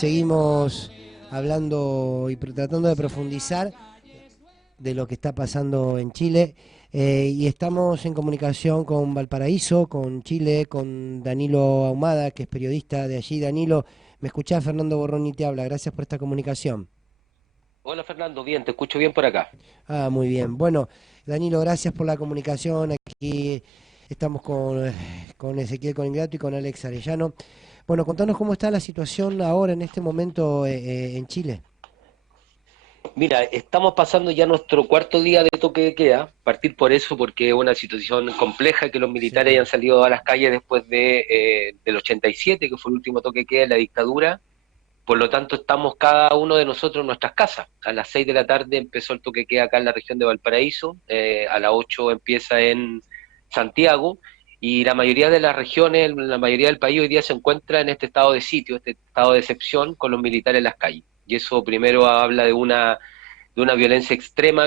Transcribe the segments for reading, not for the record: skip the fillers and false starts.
seguimos hablando y tratando de profundizar de lo que está pasando en Chile. Y estamos en comunicación con Valparaíso, con Chile, con Danilo Ahumada, que es periodista de allí. Danilo, ¿me escuchás? Fernando Borroni te habla. Gracias por esta comunicación. Hola Fernando, bien, te escucho bien por acá. Muy bien. Bueno, Danilo, gracias por la comunicación. Aquí estamos con Ezequiel Coningrato y con Alex Arellano. Bueno, contanos cómo está la situación ahora en este momento en Chile. Mira, estamos pasando ya nuestro cuarto día de toque de queda, partir por eso porque es una situación compleja que los militares Sí, hayan salido a las calles después del 87, que fue el último toque de queda de la dictadura. Por lo tanto, estamos cada uno de nosotros en nuestras casas. A las 6 de la tarde empezó el toque de queda acá en la región de Valparaíso, a las 8 empieza en Santiago, y la mayoría de las regiones, la mayoría del país hoy día se encuentra en este estado de sitio, este estado de excepción con los militares en las calles. Y eso primero habla de una violencia extrema,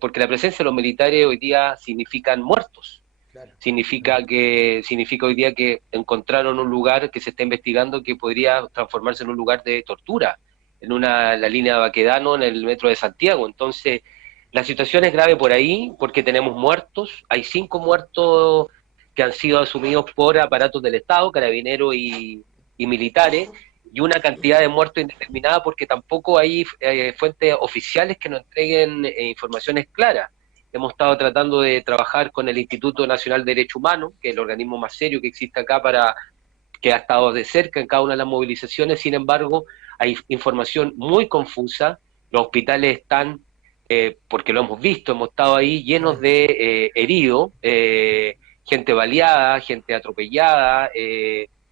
porque la presencia de los militares hoy día significan muertos. claro. Significa hoy día que encontraron un lugar que se está investigando que podría transformarse en un lugar de tortura, la línea de Baquedano, en el metro de Santiago. Entonces, la situación es grave por ahí, porque tenemos muertos, hay 5 muertos que han sido asumidos por aparatos del Estado, carabineros y militares, y una cantidad de muertos indeterminada porque tampoco hay fuentes oficiales que nos entreguen informaciones claras. Hemos estado tratando de trabajar con el Instituto Nacional de Derechos Humanos, que es el organismo más serio que existe acá, que ha estado de cerca en cada una de las movilizaciones. Sin embargo, hay información muy confusa. Los hospitales están, porque lo hemos visto, hemos estado ahí llenos Claro. de heridos, gente baleada, gente atropellada,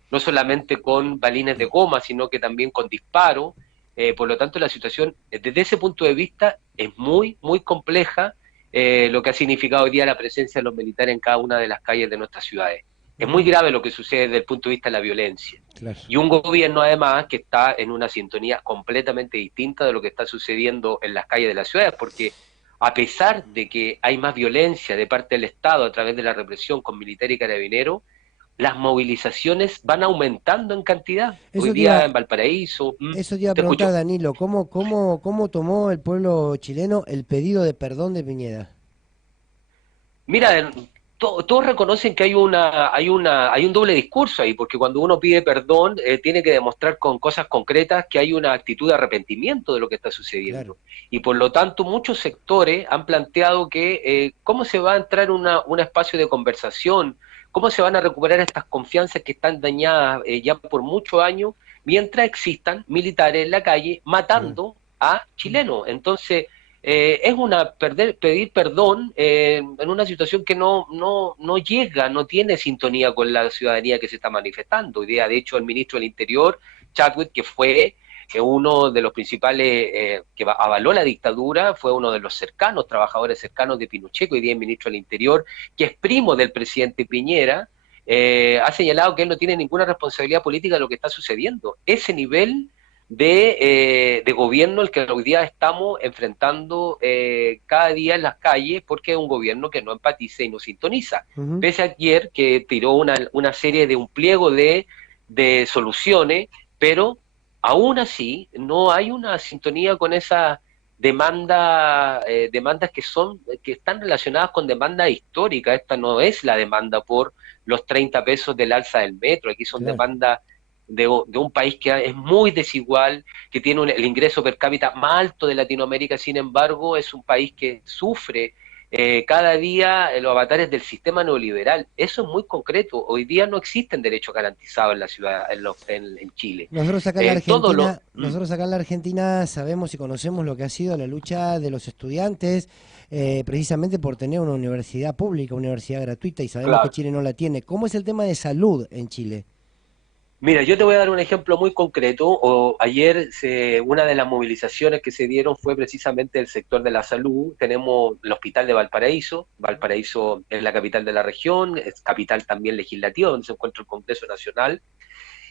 no solamente con balines de goma, sino que también con disparos. Por lo tanto, la situación, desde ese punto de vista, es muy, muy compleja, lo que ha significado hoy día la presencia de los militares en cada una de las calles de nuestras ciudades. Es muy Ujú. grave lo que sucede desde el punto de vista de la violencia. Claro. Y un gobierno, además, que está en una sintonía completamente distinta de lo que está sucediendo en las calles de las ciudades, porque a pesar de que hay más violencia de parte del Estado a través de la represión con militar y carabinero, las movilizaciones van aumentando en cantidad. Hoy Eso te día iba, en Valparaíso, eso te iba a te preguntar, escucho. Danilo, ¿cómo tomó el pueblo chileno el pedido de perdón de Piñera? Mira, todos reconocen que hay un doble discurso ahí, porque cuando uno pide perdón, tiene que demostrar con cosas concretas que hay una actitud de arrepentimiento de lo que está Claro. sucediendo. Y por lo tanto, muchos sectores han planteado que cómo se va a entrar un espacio de conversación, cómo se van a recuperar estas confianzas que están dañadas ya por muchos años, mientras existan militares en la calle Claro. matando a chilenos. Entonces, es pedir perdón en una situación que no llega, no tiene sintonía con la ciudadanía que se está manifestando. Hoy día, de hecho, el ministro del Interior, Chadwick, que fue uno de los principales que avaló la dictadura, fue uno de los cercanos, trabajadores cercanos de Pinochet, hoy día es ministro del Interior, que es primo del presidente Piñera, ha señalado que él no tiene ninguna responsabilidad política de lo que está sucediendo. Ese nivel de gobierno el que hoy día estamos enfrentando cada día en las calles, porque es un gobierno que no empatiza y no sintoniza. Ujú. Pese a ayer que tiró una serie de un pliego de soluciones, pero aún así no hay una sintonía con esas demandas que están relacionadas con demandas históricas. Esta no es la demanda por los 30 pesos del alza del metro, aquí son Claro. demandas de un país que es muy desigual, que tiene el ingreso per cápita más alto de Latinoamérica. Sin embargo, es un país que sufre cada día los avatares del sistema neoliberal. Eso es muy concreto. Hoy día no existen derechos garantizados en la ciudad, en Chile. Nosotros acá en la Todo lo... Argentina, nosotros acá en la Argentina sabemos y conocemos lo que ha sido la lucha de los estudiantes, precisamente por tener una universidad pública, una universidad gratuita, y sabemos que Claro. Chile no la tiene. ¿Cómo es el tema de salud en Chile? Mira, yo te voy a dar un ejemplo muy concreto. Ayer una de las movilizaciones que se dieron fue precisamente el sector de la salud. Tenemos el Hospital de Valparaíso. Valparaíso es la capital de la región, es capital también legislativa, donde se encuentra el Congreso Nacional.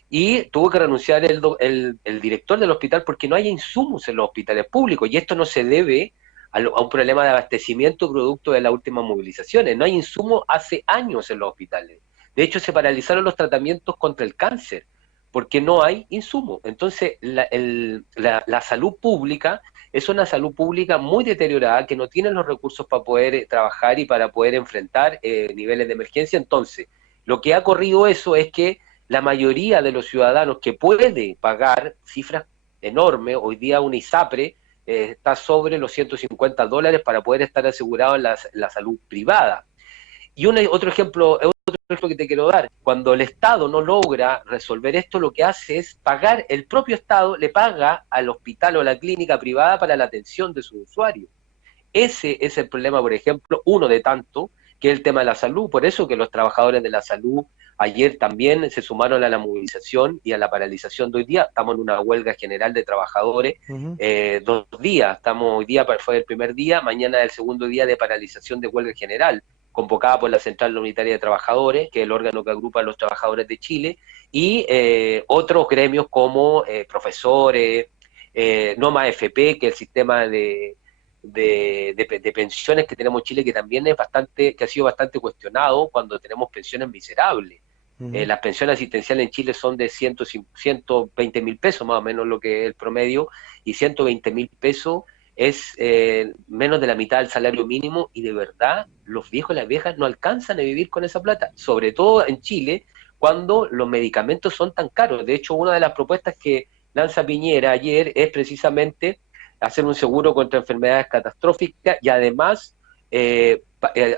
Y tuvo que renunciar el director del hospital porque no hay insumos en los hospitales públicos. Y esto no se debe a un problema de abastecimiento producto de las últimas movilizaciones. No hay insumos hace años en los hospitales. De hecho, se paralizaron los tratamientos contra el cáncer porque no hay insumo. Entonces, la salud pública es una salud pública muy deteriorada, que no tiene los recursos para poder trabajar y para poder enfrentar niveles de emergencia. Entonces, lo que ha corrido eso es que la mayoría de los ciudadanos que puede pagar cifras enormes, hoy día un ISAPRE está sobre los $150 para poder estar asegurado en la salud privada. Y otro ejemplo que te quiero dar, cuando el Estado no logra resolver esto, lo que hace es pagar, el propio Estado le paga al hospital o a la clínica privada para la atención de sus usuarios. Ese es el problema, por ejemplo, uno de tanto, que es el tema de la salud. Por eso que los trabajadores de la salud ayer también se sumaron a la movilización y a la paralización de hoy día. Estamos en una huelga general de trabajadores, 2 días. Hoy día fue el primer día, mañana es el segundo día de paralización de huelga general, convocada por la Central Unitaria de Trabajadores, que es el órgano que agrupa a los trabajadores de Chile, y otros gremios como profesores, Noma FP, que es el sistema de pensiones que tenemos en Chile, que también es que ha sido bastante cuestionado cuando tenemos pensiones miserables. Las pensiones asistenciales en Chile son de 120 mil pesos, más o menos lo que es el promedio, y 120 mil pesos es menos de la mitad del salario mínimo, y de verdad los viejos y las viejas no alcanzan a vivir con esa plata, sobre todo en Chile, cuando los medicamentos son tan caros. De hecho, una de las propuestas que lanza Piñera ayer es precisamente hacer un seguro contra enfermedades catastróficas y además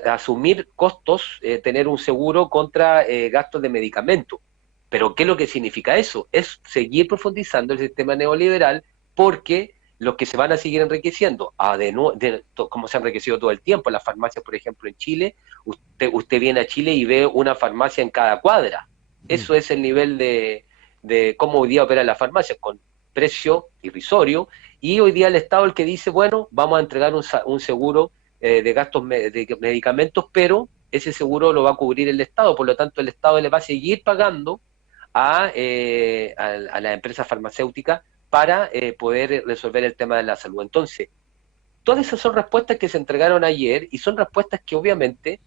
asumir costos, tener un seguro contra gastos de medicamentos. Pero ¿qué es lo que significa eso? Es seguir profundizando el sistema neoliberal, porque los que se van a seguir enriqueciendo, como se ha enriquecido todo el tiempo, las farmacias, por ejemplo, en Chile, usted viene a Chile y ve una farmacia en cada cuadra. Eso es el nivel de cómo hoy día operan las farmacias, con precio irrisorio, y hoy día el Estado el que dice, bueno, vamos a entregar un seguro de gastos de medicamentos, pero ese seguro lo va a cubrir el Estado, por lo tanto el Estado le va a seguir pagando a las empresas farmacéuticas para poder resolver el tema de la salud. Entonces, todas esas son respuestas que se entregaron ayer, y son respuestas que obviamente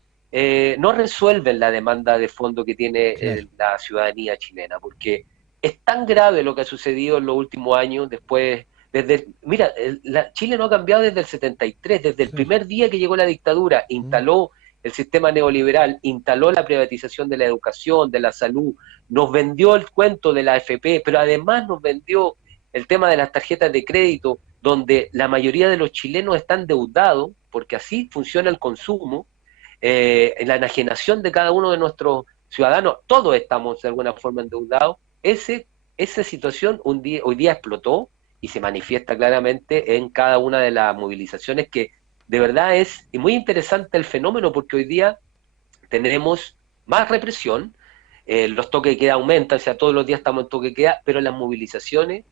no resuelven la demanda de fondo que tiene la ciudadanía chilena, porque es tan grave lo que ha sucedido en los últimos años. Mira, Chile no ha cambiado desde el 73, desde el primer día que llegó la dictadura, instaló el sistema neoliberal, instaló la privatización de la educación, de la salud, nos vendió el cuento de la AFP, pero además nos vendió el tema de las tarjetas de crédito, donde la mayoría de los chilenos están endeudados, porque así funciona el consumo, en la enajenación de cada uno de nuestros ciudadanos, todos estamos de alguna forma endeudados. Esa situación hoy día explotó y se manifiesta claramente en cada una de las movilizaciones, que de verdad es muy interesante el fenómeno, porque hoy día tenemos más represión, los toques de queda aumentan, o sea, todos los días estamos en toque de queda, pero las movilizaciones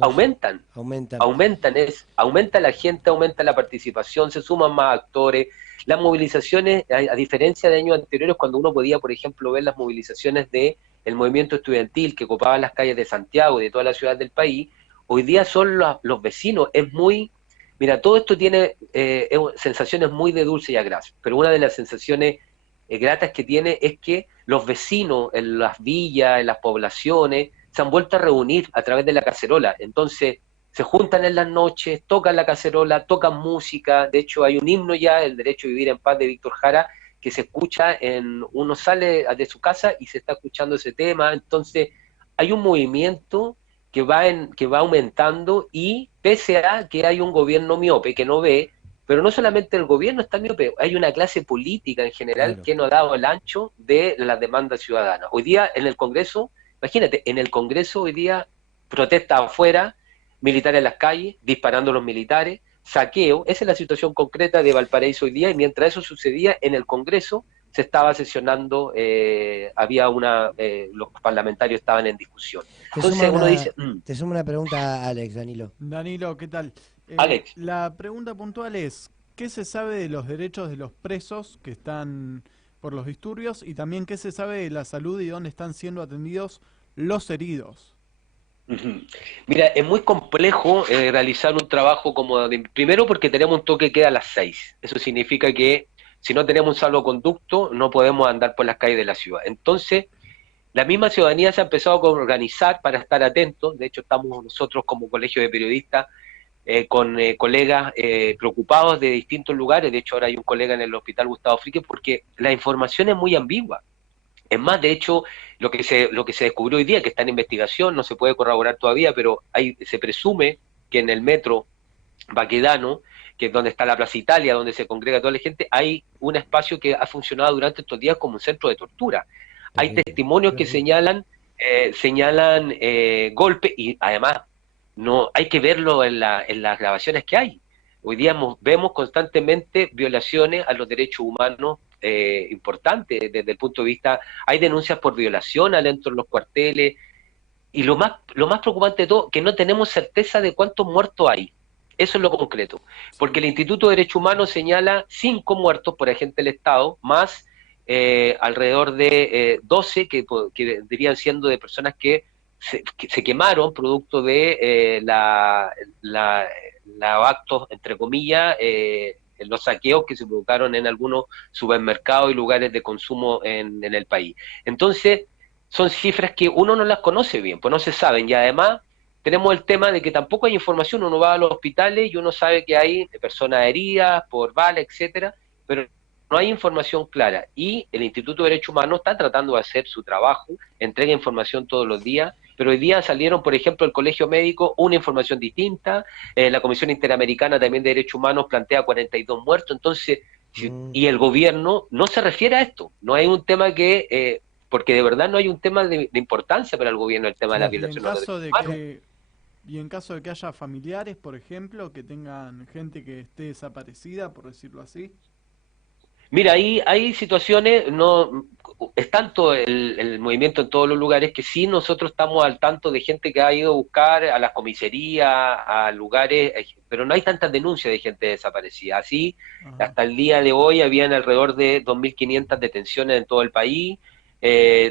aumentan. Aumenta la gente, aumenta la participación, se suman más actores. Las movilizaciones, a diferencia de años anteriores, cuando uno podía, por ejemplo, ver las movilizaciones de el movimiento estudiantil que ocupaba las calles de Santiago y de todas las ciudades del país, hoy día son los vecinos. Mira, todo esto tiene sensaciones muy de dulce y agraz, pero una de las sensaciones gratas que tiene es que los vecinos en las villas, en las poblaciones, se han vuelto a reunir a través de la cacerola. Entonces se juntan en las noches, tocan la cacerola, tocan música. De hecho hay un himno ya, El Derecho a Vivir en Paz, de Víctor Jara, que se escucha uno sale de su casa y se está escuchando ese tema. Entonces hay un movimiento que va aumentando, y pese a que hay un gobierno miope que no ve, pero no solamente el gobierno está miope, hay una clase política en general que no ha dado el ancho de las demandas ciudadanas. Hoy día en el Congreso, imagínate, en el Congreso hoy día protesta afuera, militares en las calles, disparando a los militares, saqueo. Esa es la situación concreta de Valparaíso hoy día, y mientras eso sucedía en el Congreso, se estaba sesionando, los parlamentarios estaban en discusión. Entonces uno dice... Te sumo una pregunta, Alex, Danilo. Danilo, ¿qué tal? Alex. La pregunta puntual es, ¿qué se sabe de los derechos de los presos que están por los disturbios, y también qué se sabe de la salud y dónde están siendo atendidos los heridos? Mira, es muy complejo realizar un trabajo primero porque tenemos un toque que queda a las 6. Eso significa que si no tenemos un salvoconducto no podemos andar por las calles de la ciudad. Entonces, la misma ciudadanía se ha empezado a organizar para estar atentos. De hecho, estamos nosotros como colegio de periodistas con colegas preocupados de distintos lugares. De hecho, ahora hay un colega en el Hospital Gustavo Fricke porque la información es muy ambigua. Es más, de hecho, lo que se descubrió hoy día, que está en investigación, no se puede corroborar todavía, pero se presume que en el metro Baquedano, que es donde está la Plaza Italia, donde se congrega toda la gente, hay un espacio que ha funcionado durante estos días como un centro de tortura. Hay testimonios que señalan golpes, y además no hay que verlo en las grabaciones que hay. Hoy día vemos constantemente violaciones a los derechos humanos importantes desde el punto de vista, hay denuncias por violación adentro de los cuarteles, y lo más preocupante de todo, que no tenemos certeza de cuántos muertos hay. Eso es lo concreto, porque el Instituto de Derechos Humanos señala 5 muertos por agente del Estado, más alrededor de 12 que vendrían siendo de personas que se quemaron producto de actos, entre comillas, los saqueos que se provocaron en algunos supermercados y lugares de consumo en el país. Entonces, son cifras que uno no las conoce bien, pues no se saben, y además tenemos el tema de que tampoco hay información. Uno va a los hospitales y uno sabe que hay personas heridas por balas, etcétera, pero no hay información clara, y el Instituto de Derechos Humanos está tratando de hacer su trabajo, entrega información todos los días, pero hoy día salieron, por ejemplo, el Colegio Médico, una información distinta, la Comisión Interamericana también de Derechos Humanos plantea 42 muertos, entonces, y el gobierno no se refiere a esto, no hay un tema que, porque de verdad no hay un tema de importancia para el gobierno el tema de la violación de los derechos humanos. Y en caso de que haya familiares, por ejemplo, que tengan gente que esté desaparecida, por decirlo así. Mira, ahí hay situaciones, no es tanto el movimiento en todos los lugares que sí nosotros estamos al tanto de gente que ha ido a buscar a las comisarías, a lugares, pero no hay tantas denuncias de gente desaparecida. Así, hasta el día de hoy habían alrededor de 2.500 detenciones en todo el país.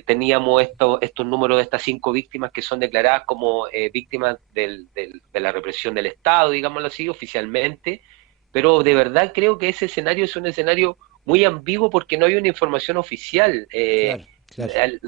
Teníamos estos números de estas 5 víctimas que son declaradas como víctimas de la represión del Estado, digámoslo así, oficialmente, pero de verdad creo que ese escenario es un escenario muy ambiguo porque no hay una información oficial. Claro.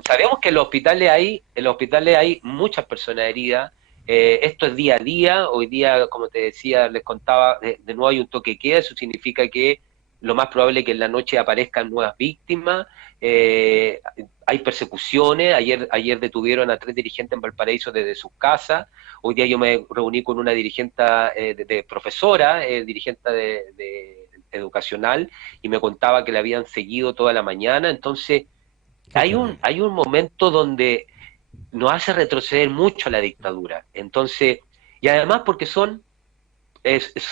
Sabemos que en los hospitales hay muchas personas heridas. Esto es día a día. Hoy día, como te decía, les contaba, de nuevo hay un toque de queda. Eso significa que lo más probable es que en la noche aparezcan nuevas víctimas. Hay persecuciones. Ayer detuvieron a 3 dirigentes en Valparaíso desde sus casas. Hoy día yo me reuní con una dirigente de profesora, dirigente de educacional, y me contaba que la habían seguido toda la mañana. Entonces hay un momento donde nos hace retroceder mucho a la dictadura. Entonces, y además porque es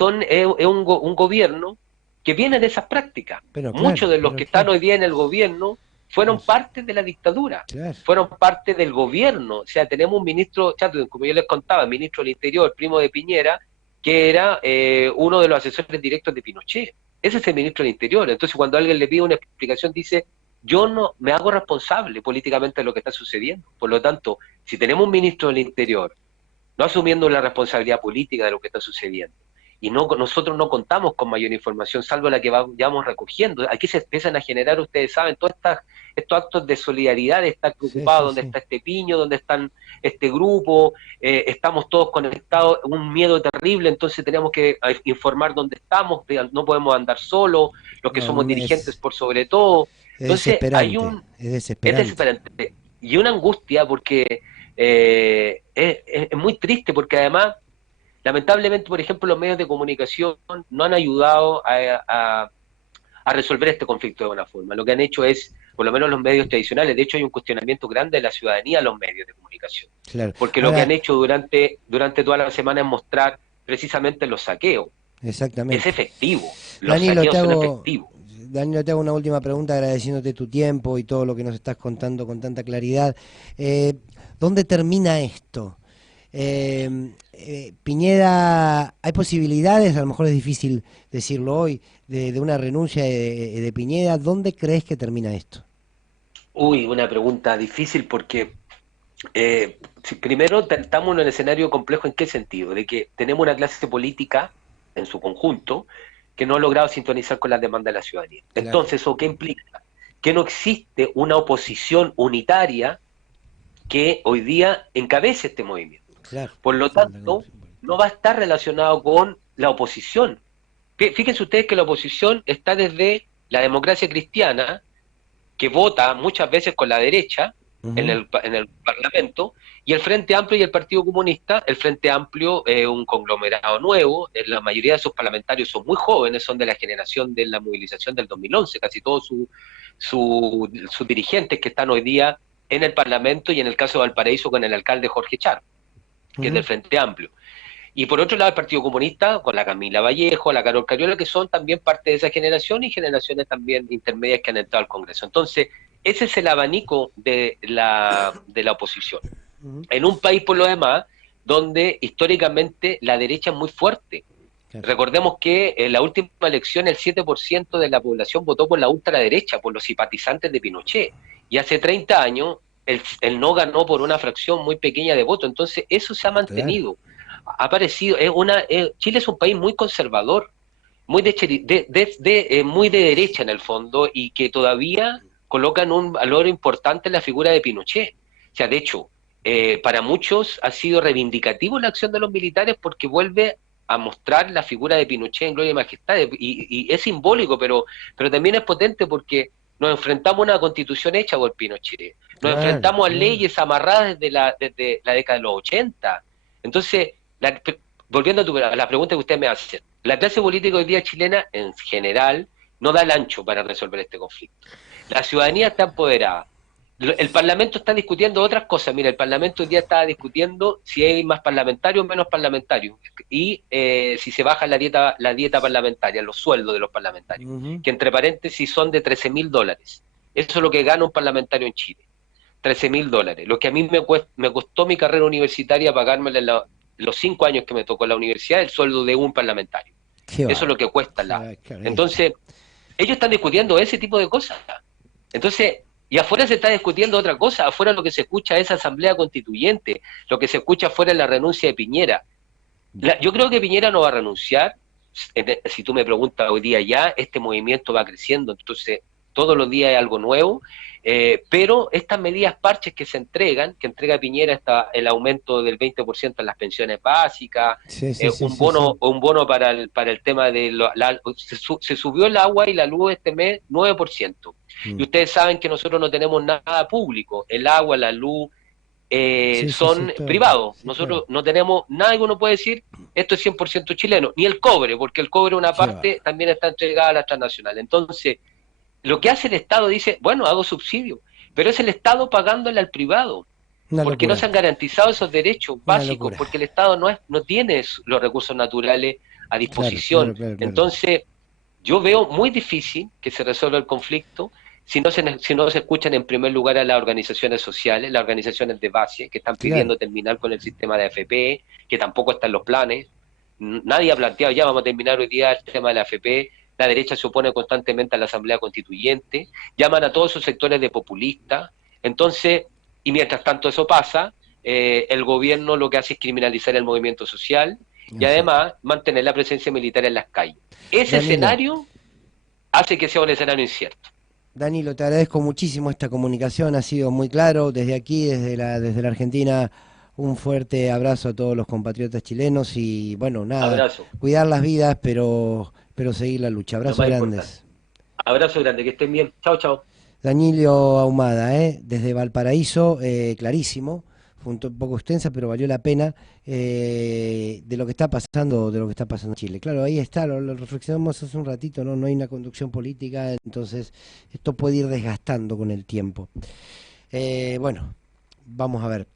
un gobierno que viene de esas prácticas. Muchos de los que están hoy día en el gobierno fueron parte de la dictadura, fueron parte del gobierno. O sea, tenemos un ministro, como yo les contaba, ministro del Interior, primo de Piñera, que era uno de los asesores directos de Pinochet. Ese es el ministro del Interior. Entonces, cuando alguien le pide una explicación, dice, yo no me hago responsable políticamente de lo que está sucediendo. Por lo tanto, si tenemos un ministro del Interior no asumiendo la responsabilidad política de lo que está sucediendo, y nosotros no contamos con mayor información, salvo la que vamos recogiendo, aquí se empiezan a generar, ustedes saben, todos estos actos de solidaridad, de estar preocupados, donde está este piño, donde están este grupo, estamos todos conectados, un miedo terrible, entonces tenemos que informar dónde estamos, no podemos andar solos, los que somos dirigentes por sobre todo. Entonces es desesperante. Y una angustia porque es muy triste, porque además, lamentablemente, por ejemplo, los medios de comunicación no han ayudado a resolver este conflicto de una forma. Lo que han hecho es, por lo menos los medios tradicionales, de hecho hay un cuestionamiento grande de la ciudadanía a los medios de comunicación. Porque lo que han hecho durante toda la semana es mostrar precisamente los saqueos. Exactamente. Es efectivo. Los saqueos son efectivos. Danilo, te hago una última pregunta agradeciéndote tu tiempo y todo lo que nos estás contando con tanta claridad. ¿Dónde termina esto? Piñera, ¿hay posibilidades? A lo mejor es difícil decirlo hoy, de una renuncia de Piñera. ¿Dónde crees que termina esto? Uy, una pregunta difícil porque primero estamos en un escenario complejo. ¿En qué sentido? De que tenemos una clase política en su conjunto que no ha logrado sintonizar con las demandas de la ciudadanía. Entonces, ¿eso qué implica? Que no existe una oposición unitaria que hoy día encabece este movimiento. Claro. Por lo tanto, no va a estar relacionado con la oposición. Fíjense ustedes que la oposición está desde la democracia cristiana, que vota muchas veces con la derecha en el Parlamento, y el Frente Amplio y el Partido Comunista. El Frente Amplio es un conglomerado nuevo, la mayoría de sus parlamentarios son muy jóvenes, son de la generación de la movilización del 2011, casi todos sus dirigentes que están hoy día en el Parlamento, y en el caso de Valparaíso con el alcalde Jorge Char, que es del Frente Amplio. Y por otro lado el Partido Comunista, con la Camila Vallejo, la Carol Cariola, que son también parte de esa generación y generaciones también intermedias que han entrado al Congreso. Entonces, ese es el abanico de la oposición. En un país, por lo demás, donde históricamente la derecha es muy fuerte. Claro. Recordemos que en la última elección el 7% de la población votó por la ultraderecha, por los simpatizantes de Pinochet. Y hace 30 años el no ganó por una fracción muy pequeña de votos. Entonces, eso se ha mantenido. Claro. Ha parecido, Chile es un país muy conservador, muy muy de derecha en el fondo, y que todavía colocan un valor importante en la figura de Pinochet. O sea, de hecho, para muchos ha sido reivindicativo la acción de los militares, porque vuelve a mostrar la figura de Pinochet en gloria y majestad, y es simbólico, pero también es potente, porque nos enfrentamos a una constitución hecha por Pinochet, nos enfrentamos a leyes amarradas desde la década de los 80. Entonces, volviendo a la pregunta que usted me hace, la clase política hoy día chilena, en general, no da el ancho para resolver este conflicto. La ciudadanía está empoderada. El Parlamento está discutiendo otras cosas. Mira, el Parlamento hoy día está discutiendo si hay más parlamentarios o menos parlamentarios, y si se baja la dieta parlamentaria, los sueldos de los parlamentarios, que entre paréntesis son de $13.000. Eso es lo que gana un parlamentario en Chile, $13.000. Lo que a mí me costó mi carrera universitaria pagarme los 5 años que me tocó en la universidad, el sueldo de un parlamentario. Eso es lo que cuesta. Entonces, ellos están discutiendo ese tipo de cosas. Entonces, y afuera se está discutiendo otra cosa. Afuera lo que se escucha es asamblea constituyente, lo que se escucha afuera es la renuncia de Piñera. Yo creo que Piñera no va a renunciar. Si tú me preguntas hoy día, ya este movimiento va creciendo, entonces todos los días hay algo nuevo. Pero estas medidas parches que entrega Piñera, el aumento del 20% en las pensiones básicas, un bono para el tema de se subió el agua y la luz este mes 9%. Y ustedes saben que nosotros no tenemos nada público, el agua, la luz son privados. Nosotros no tenemos nada que uno puede decir, esto es 100% chileno, ni el cobre, porque el cobre una parte también está entregada a la transnacional. Entonces, lo que hace el Estado, dice, bueno, hago subsidio, pero es el Estado pagándole al privado, porque no se han garantizado esos derechos básicos, porque el Estado no tiene los recursos naturales a disposición. Claro. Entonces, yo veo muy difícil que se resuelva el conflicto si no se escuchan en primer lugar a las organizaciones sociales, las organizaciones de base, que están pidiendo terminar con el sistema de AFP, que tampoco está en los planes. Nadie ha planteado, ya vamos a terminar hoy día el tema de la AFP. La derecha se opone constantemente a la Asamblea Constituyente, llaman a todos esos sectores de populistas. Entonces, y mientras tanto eso pasa, el gobierno lo que hace es criminalizar el movimiento social y además mantener la presencia militar en las calles. Ese escenario hace que sea un escenario incierto. Danilo, te agradezco muchísimo esta comunicación, ha sido muy claro. Desde aquí, desde la Argentina, un fuerte abrazo a todos los compatriotas chilenos y bueno, nada, cuidar las vidas, pero seguir la lucha. Abrazos grandes. Abrazo grande, que estén bien. Chao, chao. Danilo Ahumada, desde Valparaíso, clarísimo, fue un poco extensa, pero valió la pena, de lo que está pasando en Chile. Claro, ahí está, lo reflexionamos hace un ratito, no hay una conducción política, entonces esto puede ir desgastando con el tiempo. Bueno, vamos a ver.